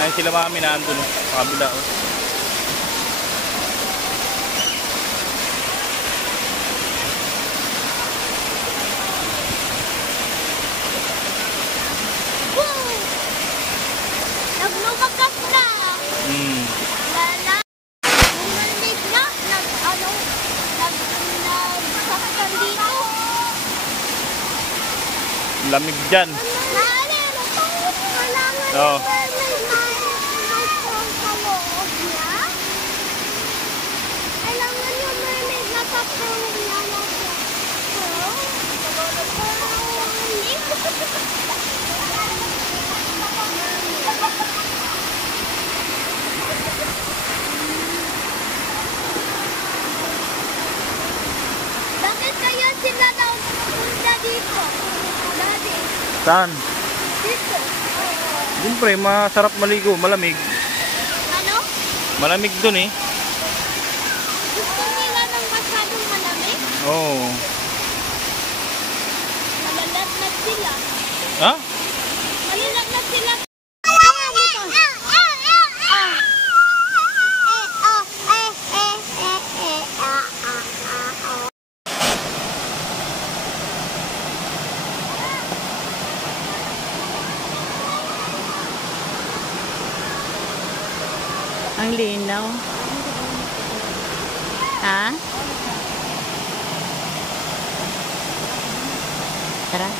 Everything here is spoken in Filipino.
Ayun sila mami na andun, sa kabila. Oh. Naglumakas na. Lala. Bumalik na. Nagsasaktan dito. Lamig dyan. Naalala, kailangan Oo. kailangan yung mermaid na patrolong niya na siya. Bakit kaya sila daw punta dito? Daddy. Saan? Dito. Siyempre, masarap maligo, malamig. Ano? Malamig dun eh. Gusto nila ng masyadong malamig? Oo. Malalatnat sila. Ha? Malalatnat sila. Ang linaw. Ha? Tara.